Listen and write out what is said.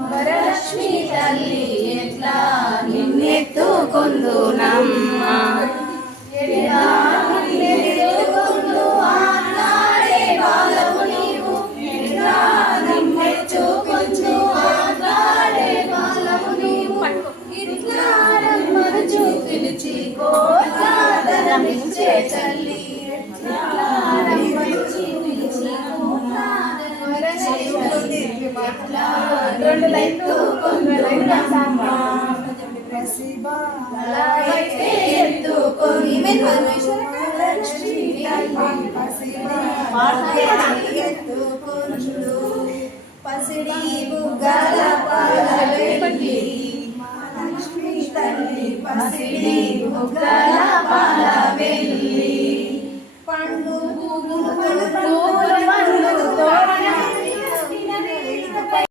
వరలక్ష్మి తల్లి ఎట్లా నిన్నెత్తుకొందునమ్మ ఎట్లా నిన్నెత్తుకొందు ఆనాడే బాలవు నీవు ఎట్లా నిన్నెత్తుకొందు ఆనాడే బాలవు నీవు ఇట్లా రమ్మనుచు పిలిచి కోట్లాదరమిచ్చే తల్లి రెండు లైట్లు పసిడి బుగ్గల పాలవెల్లి లక్ష్మీ తల్లి పసిడి బుగ్గల పాలవెల్లి పండు పువ్వులు